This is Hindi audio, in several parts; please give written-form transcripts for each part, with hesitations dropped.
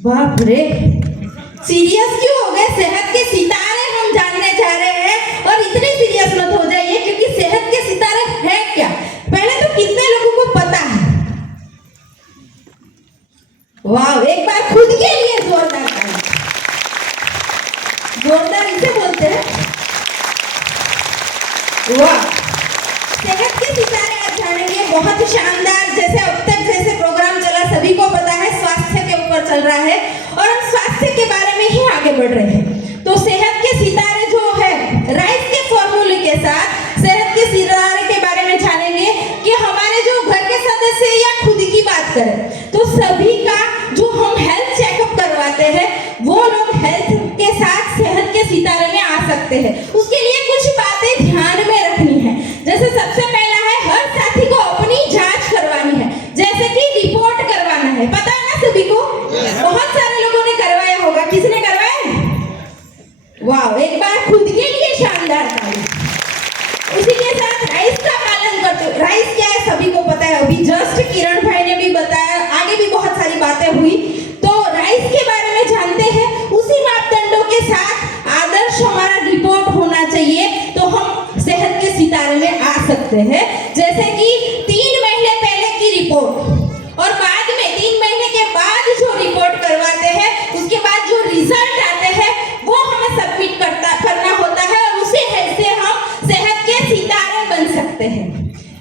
बाप रे, सीरियस क्यों हो गए? सेहत के सितारे हम जानने जा रहे हैं और इतने सीरियस मत हो जाइए, क्योंकि सेहत के सितारे है क्या पहले तो कितने लोगों को पता है? वाह, एक बार खुद के लिए जोरदार ताली। जोरदार इसे बोलते हैं। वाह, सेहत के सितारे आज जानेंगे, बहुत शानदार। जैसे अब तक जैसे प्रोग्राम चला सभी को पता है स्वास्थ्य के ऊपर चल रहा है और हम स्वास्थ्य के बारे में ही आगे बढ़ रहे हैं। तो सेहत के सितारे जो है, राइस के फॉर्मूले के साथ सेहत के सितारे के बारे में जानेंगे कि हमारे जो घर के सदस्य या खुद की बात करें तो सभी का जो हम हेल्थ चेकअप करवाते हैं वो लोग हेल्थ के साथ सेहत के सितारे में आ सकते हैं। उसके लिए कुछ बातें ध्यान में रखनी है। जैसे सबसे पहला है, हर साथी को अपनी जांच करवानी है, जैसे कि रिपोर्ट करवाना है। पता है ना सभी को? बहुत सारे लोगों ने करवाया होगा। किसने करवाया? वाह, एक बार खुद के लिए शानदार ताली। उसी के साथ राइस का पालन करते। राइस क्या है सभी को पता है, अभी जस्ट किरण भाई ने भी बताया, आगे भी बहुत सारी बातें हुई। तो राइस के बारे में जानते हैं। उसी मापदंडों के साथ आदर्श हमारा रिपोर्ट होना चाहिए, तो हम सेहत के सितारे में आ सकते हैं। जैसे कि 3 महीने पहले की रिपोर्ट और बाद में 3 महीने के बाद जो रिपोर्ट करवाते हैं, उसके बाद जो रिजल्ट आते हैं वो हमें सबमिट करना होता है और उसी हेल्थ से हम सेहत के सितारे बन सकते हैं।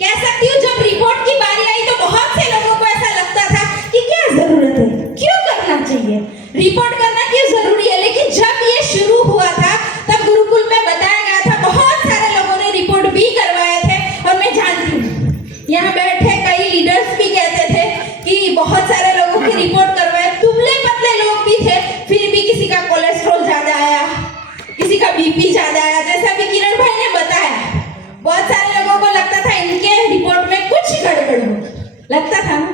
कह सकती हूँ, जब रिपोर्ट की बारी आई तो बहुत से लोगों को ऐसा लगता था कि क्या जरूरत है, क्यों करना चाहिए, रिपोर्ट करना क्यों जरूरी है। लेकिन जब ये शुरू हुआ था तब गुरुकुल में बताया गया था, बहुत सारे लोगों ने रिपोर्ट भी करवाए थे। और मैं जानती हूँ यहाँ बैठे कई लीडर्स भी कहते थे कि बहुत सारे लोगों की रिपोर्ट करवाए, दुबले पतले लोग भी थे, फिर भी किसी का कोलेस्ट्रॉल ज्यादा आया, किसी का बीपी ज्यादा आया। जैसा भी किरण भाई ने बताया, बहुत सारे लोगों को लगता था इनके रिपोर्ट में कुछ गड़बड़ हो, लगता था ना।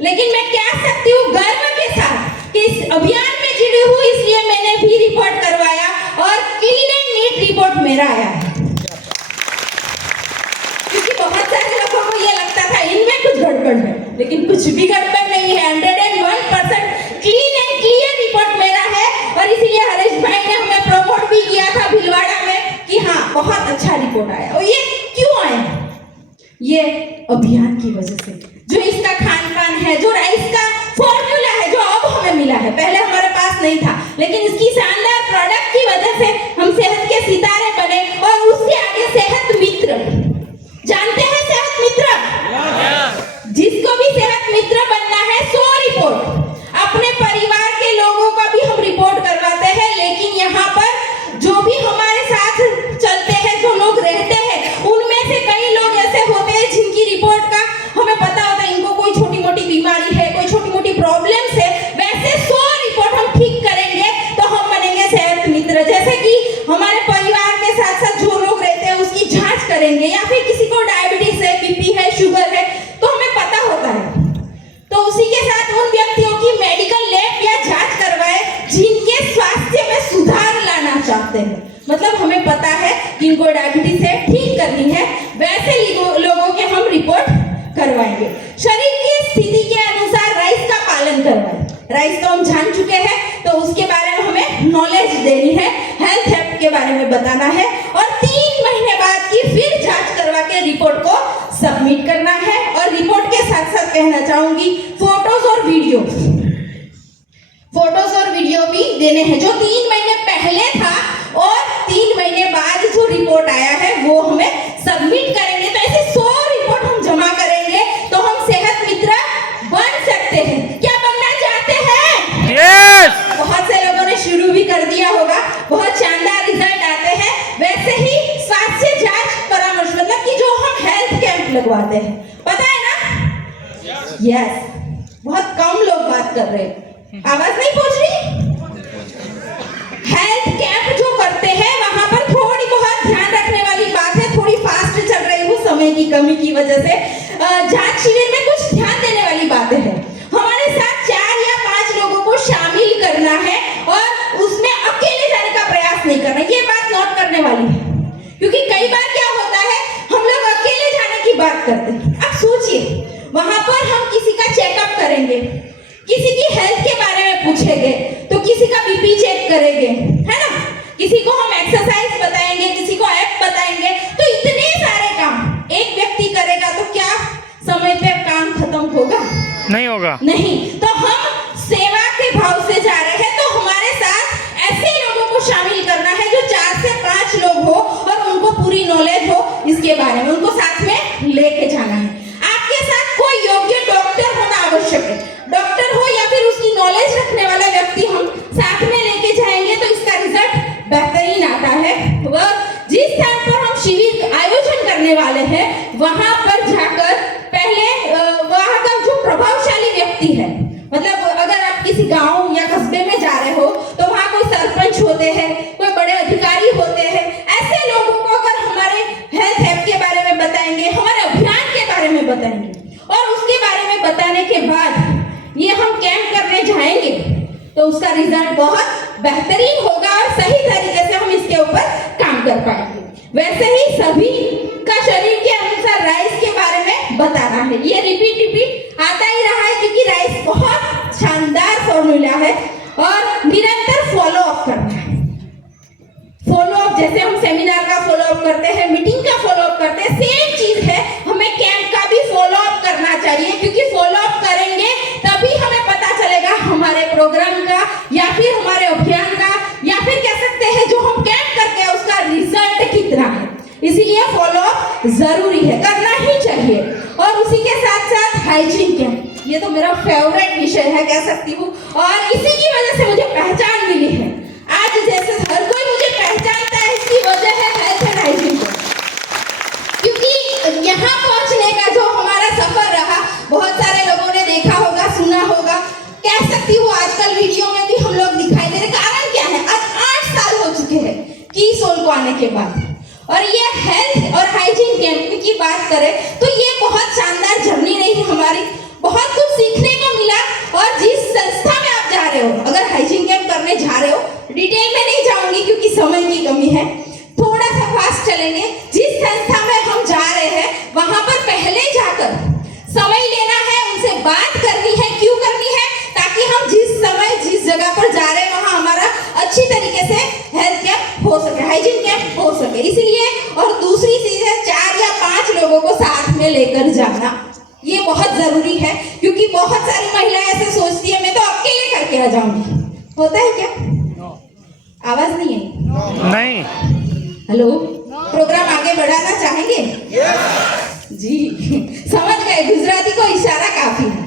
लेकिन मैं कह सकती हूँ गर्व के साथ कि इस अभियान में जुड़ी हूँ, इसलिए मैंने भी रिपोर्ट करवाया और क्लीन एंड नीट रिपोर्ट मेरा आया है। क्योंकि बहुत सारे लोगों को ये लगता था इनमें कुछ गड़बड़ है, लेकिन कुछ भी गड़बड़ नहीं है। 101% क्लीन एंड क्लियर रिपोर्ट मेरा है। और इसीलिए हरीश भाई ने हमें प्रमोट भी किया था भिलवाड़ा में कि हाँ, बहुत अच्छा रिपोर्ट आया। और ये क्यों आया? ये अभियान की वजह से, जो इसका खान पान है, जो राइस का फॉर्मूला है, जो अब हमें मिला है, पहले हमारे पास नहीं था, लेकिन इसकी शानदार प्रोडक्ट की वजह से हम सेहत के सितारे बने। और उससे आगे सेहत मित्र, जानते हैं सेहत मित्र? जिसको भी सेहत मित्र बनना है 100 रिपोर्ट, अपने परिवार के लोगों का भी हम रिपोर्ट करवाते हैं। लेकिन यहाँ पर जो भी हमारे साथ चलते हैं, जो लोग रहते हैं, उनमें से कई लोग ऐसे होते हैं जिनकी रिपोर्ट का हमें पता होता है इनको कोई छोटी मोटी बीमारी है, कोई छोटी मोटी प्रॉब्लम्स है। वैसे 100 रिपोर्ट हम ठीक करेंगे तो हम बनेंगे सेहत मित्र। जैसे कि हमारे परिवार के साथ साथ जो लोग रहते हैं उसकी जांच करेंगे, या फिर किसी को डायबिटीज है, बीपी है, शुगर है, तो हमें पता होता है। तो उसी के साथ उन व्यक्तियों की मेडिकल लैब या जांच करवाए जिनके स्वास्थ्य में सुधार लाना चाहते हैं। मतलब हमें पता है जिनको डायबिटीज है, ठीक करनी है, वैसे लोगों के हम रिपोर्ट करवाएंगे। शरीर की स्थिति के अनुसार राइस का पालन करवाएं। राइस तो हम जान चुके हैं, तो उसके बारे में हमें नॉलेज देनी है, हेल्थ ऐप के बारे में बताना है और 3 महीने बाद की फिर जांच करवा के रिपोर्ट को सबमिट करना है। और रिपोर्ट के साथ साथ कहना चाहूंगी, फोटोज और वीडियो भी देने हैं। जो 3 महीने पहले था और 3 महीने बाद जो रिपोर्ट आया है वो हमें सबमिट करेंगे। तो ऐसे 100 रिपोर्ट हम जमा करेंगे तो हम सेहत मित्र बन सकते हैं। क्या बनना चाहते हैं? यस। बहुत से लोगों ने शुरू भी कर दिया होगा, बहुत शानदार रिजल्ट आते हैं। वैसे ही स्वास्थ्य जांच परामर्श, मतलब कि जो हम हेल्थ कैंप लगवाते हैं, पता है ना? यस। बहुत कम लोग बात कर रहे हैं, आवाज नहीं पहुंच रही। हेल्थ कैंप जो करते हैं वहां पर थोड़ी बहुत ध्यान रखने वाली बात है, थोड़ी फास्ट चल रही हूँ समय की कमी की वजह से। जांच शिविर में कुछ ध्यान देने वाली बातें हैं। हमारे साथ 4 या 5 लोगों को शामिल करना है और उसमें अकेले जाने का प्रयास नहीं करना। ये बात नोट करने वाली है, क्योंकि कई बार क्या होता है, हम लोग अकेले जाने की बात करते हैं। अब सोचिए, वहां पर हम किसी का चेकअप करेंगे, किसी की हेल्थ के बारे में पूछेंगे, करेंगे तो किसी का बीपी चेक करेंगे, है ना, किसी को हम एक्सरसाइज बताएंगे, किसी को ऐप बताएंगे, तो इतने सारे काम एक व्यक्ति करेगा तो क्या समय पे काम खत्म होगा? नहीं होगा। नहीं। तो हम सेवा के भाव से जा रहे हैं, तो हमारे साथ ऐसे लोगों को शामिल करना है जो 4 से 5 लोग हो और उनको पूरी नॉलेज हो इसके बारे में, उनको साथ में लेके जाना है। आपके साथ कोई योग्य डॉक्टर होना आवश्यक है, डॉक्टर हो या फिर उसकी नॉलेज रखने वाला व्यक्ति हम साथ में लेके जाएंगे तो इसका रिजल्ट बेहतरीन आता है। वह जिस स्थान पर हम शिविर आयोजन करने वाले हैं वहां पर जाकर पहले वहां का जो प्रभावशाली व्यक्ति है, मतलब अगर आप किसी गांव या कस्बे में जा रहे हो तो वहां कोई सरपंच होते हैं, कोई बड़े अधिकारी होते हैं, ऐसे लोगों को अगर हमारे हेल्थ ऐप के बारे में बताएंगे, हमारे अभियान के बारे में बताएंगे और उसके बारे में बताने के बाद ये हम कैंप करने जाएंगे तो उसका रिजल्ट बहुत बेहतरीन होगा और सही तरीके से हम इसके ऊपर काम कर पाएंगे। वैसे ही सभी का शरीर के अनुसार राइस के बारे में बताना है। ये रिपीट आता ही रहा है क्योंकि राइस बहुत शानदार फॉर्मूला है और निरंतर फॉलो अप करना है। फॉलो अप जैसे हम सेमिनार का फॉलो अप करते हैं, मीटिंग का फॉलो अप करते हैं, सेम चीज है, हमें कैंप का भी फॉलो अप करना चाहिए क्योंकि फॉलो अप करेंगे तभी हमें पता चलेगा हमारे प्रोग्राम का या फिर हमारे अभियान का या फिर कह सकते हैं जो हम कैंप करते हैं उसका रिजल्ट कितना है। इसीलिए फॉलो अप जरूरी है, करना ही चाहिए। और उसी के साथ साथ हाइजीन कैंप, ये तो मेरा फेवरेट विषय है कह सकती हूँ और इसी की वजह से मुझे पहचान मिली है। आज जैसे हर कोई मुझे पहचानता है इसकी वजह है हेल्थ एंड हाइजीन क्योंकि यहाँ पहुँचने का जो हमारा सफर रहा बहुत सारे लोगों ने देखा होगा, सुना होगा, कह सकती हूँ आजकल वीडियो में भी हम लोग दिखाई दे रहे। कारण क्या है, आज 8 साल हो चुके हैं कीसोल को आने के बाद और ये हेल्थ और हाइजीन कैंप की बात करें तो ये बहुत शानदार जर्नी रही हमारी, बहुत कुछ सीखने को मिला। और जिस संस्था में आप जा रहे हो, अगर हाइजीन कैंप करने जा रहे हो, डिटेल में नहीं जाऊंगी क्योंकि समय की कमी है, थोड़ा सा फास्ट चलेंगे। जिस संस्था में हम जा रहे हैं वहां पर पहले जाकर समय लेना है, उनसे बात करनी है। क्यों करनी है? ताकि हम जिस समय जिस जगह पर जा रहे हैं वहां हमारा अच्छी तरीके से हेल्थ कैंप हो सके, हाइजीन कैंप हो सके, इसलिए। और दूसरी चीज है 4 या 5 लोगों को साथ में लेकर जाना, ये बहुत जरूरी है क्योंकि बहुत सारी महिलाएं ऐसे सोचती है मैं तो अकेले करके आ जाऊंगी। होता है क्या? आवाज नहीं आई? नहीं। हेलो, प्रोग्राम आगे बढ़ाना चाहेंगे? जी समझ गए, गुजराती को इशारा काफी है।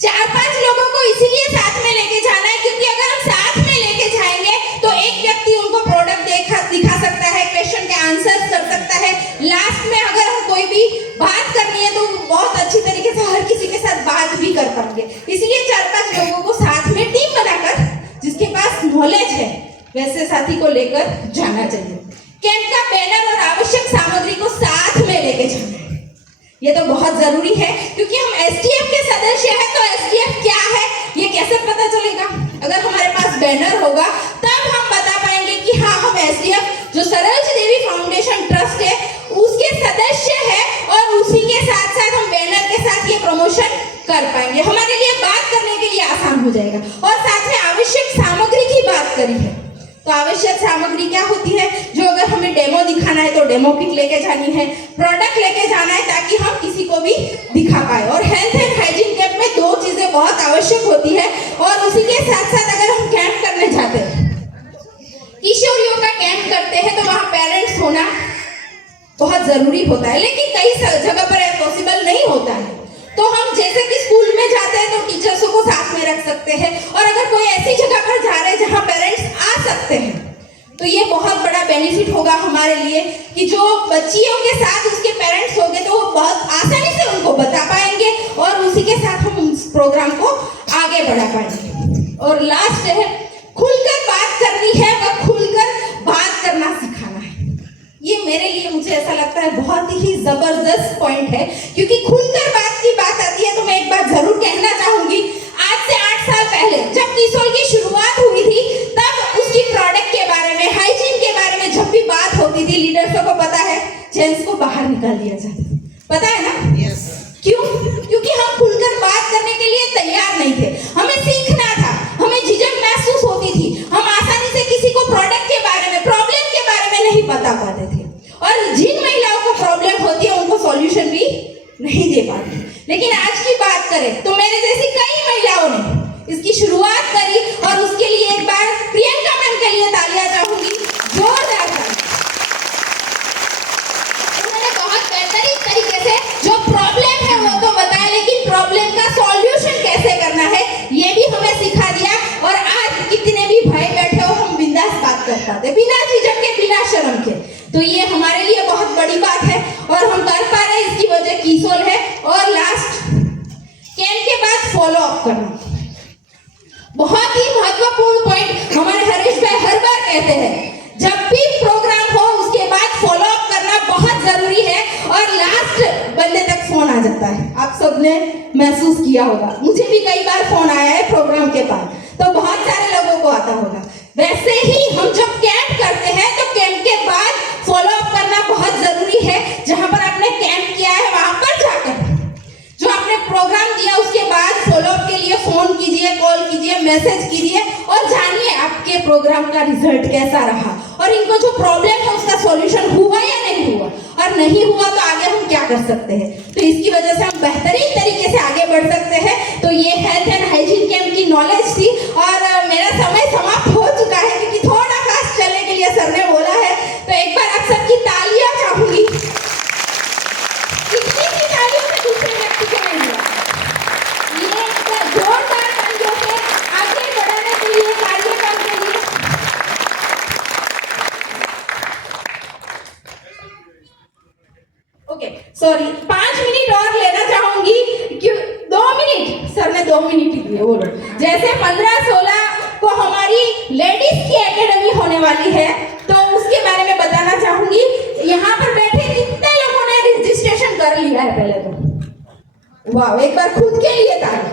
4-5 लोगों को इसीलिए साथ में लेके जाना है क्योंकि अगर हम साथ में लेके जाएंगे तो एक व्यक्ति उनको प्रोडक्ट दिखा सकता है, क्वेश्चन के आंसर्स कर सकता है। लास्ट में अगर हम कोई भी बात करनी है तो बहुत अच्छी तरीके से हर किसी के साथ बात भी कर पाएंगे। इसलिए 4-5 लोगों को साथ में टीम बनाकर जिसके पास नॉलेज है वैसे साथी को लेकर जाना चाहिए। कैंप का बैनर और आवश्यक सामग्री को साथ में लेके जाना है, ये तो बहुत जरूरी है क्योंकि हम एसटीएफ के सदस्य हैं। तो एसटीएफ क्या है ये कैसे पता चलेगा? अगर हमारे पास बैनर होगा तब हम बता पाएंगे कि हाँ हम एसटीएफ जो सरोज देवी फाउंडेशन ट्रस्ट है उसके सदस्य है और उसी के साथ साथ हम बैनर के साथ ये प्रमोशन कर पाएंगे। हमारे लिए बात करने के लिए आसान हो जाएगा। और साथ में आवश्यक सामग्री की बात करी है तो आवश्यक सामग्री क्या होती है? जो अगर हमें डेमो दिखाना है तो डेमो किट लेके जानी है, प्रोडक्ट लेके जाना है ताकि हम किसी को भी दिखा पाए। और हेल्थ एंड हाइजीन कैंप में 2 चीजें बहुत आवश्यक होती है। और उसी के साथ साथ अगर हम कैंप करने जाते हैं, किशोरियों का कैंप करते हैं तो वहाँ पेरेंट्स होना बहुत जरूरी होता है, लेकिन कई जगह पर पॉसिबल नहीं होता है। तो हम जैसे कि स्कूल में जाते हैं तो टीचर्सों को साथ में रख सकते हैं और अगर कोई ऐसी जगह पर जा रहे हैं जहाँ पेरेंट्स आ सकते हैं तो ये बहुत बड़ा बेनिफिट होगा हमारे लिए कि जो बच्चियों के साथ उसके पेरेंट्स होंगे तो वो बहुत आसानी से उनको बता पाएंगे और उसी के साथ हम उस प्रोग्राम को आगे बढ़ा पाएंगे। और लास्ट है खुलकर बात करनी है व खुलकर बात करना सिखाना है। ये मेरे लिए मुझे ऐसा लगता है बहुत ही जबरदस्त पॉइंट है क्योंकि खुलकर बात की बात आती है तो मैं एक बात जरूर कहना चाहूंगी। आज से 8 साल पहले जब कीसोल की शुरुआत हुई थी तब उसकी प्रोडक्ट के बारे में, हाइजीन के बारे में जब भी बात होती थी लीडर्सों को पता है जेंट्स को बाहर निकाल दिया जाता, पता है ना? yes. क्यों? क्योंकि हम खुलकर बात करने के लिए तैयार नहीं थे, हमें सीखना था, हमें झिझक की शुरुआत करी, और उसके लिए एक बार प्रियंका मैम के लिए तालियां चाहूंगी, जोरदार तालियां। उन्होंने बहुत बेहतरीन तरीके से जो प्रॉब्लम है वो तो बताया, लेकिन प्रॉब्लम का सॉल्यूशन कैसे करना है ये भी हमें सिखा दिया। और आज कितने भी भाई बैठे हो, हम बिंदास बात कर पाते, बिना झिझक के, बिना शर्म के। तो ये हमारे लिए बहुत बड़ी बात है और हम कर पा रहे हैं, इसकी वजह कीसोल है। और लास्ट, कैंप के बाद फॉलो अप करना, बहुत ही महत्वपूर्ण पॉइंट हमारे हरीश भाई हर बार कहते हैं, जब भी प्रोग्राम हो उसके बाद फॉलो अप करना बहुत जरूरी है। और लास्ट बंदे तक फोन आ जाता है, आप सबने महसूस किया होगा, मुझे भी कई बार फोन आया है प्रोग्राम के बाद, तो बहुत सारे लोगों को आता होगा। वैसे ही हम जब कैंप करते हैं तो कैंप के बाद फॉलो अप करना बहुत जरूरी है। जहां पर आपने कैंप किया है वहां पर जाकर जो आपने प्रोग्राम दिया उसके बाद फॉलो अप के लिए फोन कीजिए, कॉल कीजिए, मैसेज कीजिए और जानिए आपके प्रोग्राम का रिजल्ट कैसा रहा और इनको जो प्रॉब्लम है उसका सॉल्यूशन हुआ या नहीं हुआ, और नहीं हुआ तो आगे हम क्या कर सकते हैं। तो इसकी वजह से हम बेहतरीन तरीके से आगे बढ़ सकते हैं। तो ये हेल्थ एंड हाइजीन कैंप की नॉलेज थी और मेरा समय समाप्त हो चुका है क्योंकि थोड़ा फास्ट चलने के लिए सर ने बोला है। तो एक बार आप सबकी तालियां चाहूंगी, कितनी की तालियों से दूसरे व्यक्ति को नहीं मिला, ये जोरदार तालियों से आगे बढ़ाने के लिए, कार्यक्रम के लिए। ओके सॉरी, 5 मिनट और लेना चाहूंगी, क्यों 2 मिनट, सर ने 2 मिनट ही दिए। बोलो, जैसे 15-16 को हमारी लेडीज की एकेडमी होने वाली है तो उसके बारे में बताना चाहूंगी। यहाँ पर बैठे कितने लोगों ने रजिस्ट्रेशन कर लिया है पहले तो? वाह, एक बार खुद के लिए ताली।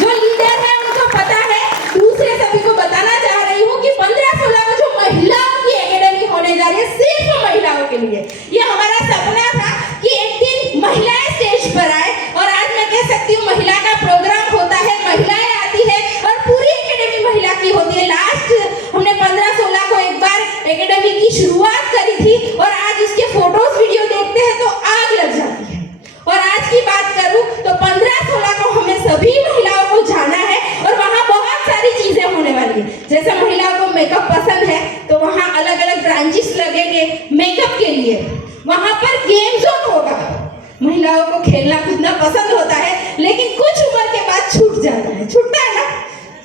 जो लीडर है उनको पता है, दूसरे सभी को बताना चाह रही हूँ कि 15-16 को जो महिलाओं की एकेडमी होने जा रही है, सिर्फ महिलाओं के लिए। ये हमारा सपना था कि एक दिन महिलाएं स्टेज पर आए और आज मैं कह सकती हूँ महिला का प्रोग्राम होता है, महिलाएं आती है और पूरी एकेडमी महिला की होती है। लास्ट हमने 15-16 को एक बार एकेडमी की शुरुआत करी थी और आज उसके फोटोज वीडियो देखते हैं तो आग लग जाती है। और आज की बात करूं तो 15-16 को हमें सभी महिलाओं को जाना है और वहां बहुत सारी चीजें होने वाली है। जैसे महिलाओं को मेकअप पसंद है तो वहां अलग अलग ब्रांचेस लगेंगे मेकअप के लिए, वहां पर गेम जोन होगा। महिलाओं को खेलना कूदना पसंद होता है लेकिन कुछ उम्र के बाद छूट जाता है, छूटता है ना।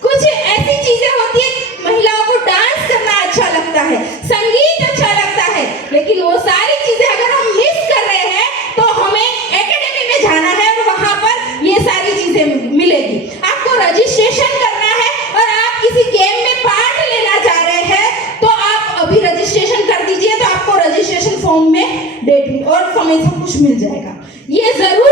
कुछ ऐसी चीजें होती है, महिलाओं को डांस करना अच्छा लगता है, संगीत अच्छा लगता है, लेकिन वो सारी चीजें अगर हम मिस कर रहे हैं तो हमें एकेडमी में जाना है और वहां पर ये सारी चीजें मिलेगी। आपको रजिस्ट्रेशन करना है और आप किसी गेम में पार्ट लेना चाह रहे हैं तो आप अभी रजिस्ट्रेशन कर दीजिए, तो आपको रजिस्ट्रेशन फॉर्म में डेट और समय सब कुछ मिल जाएगा। ये जरूर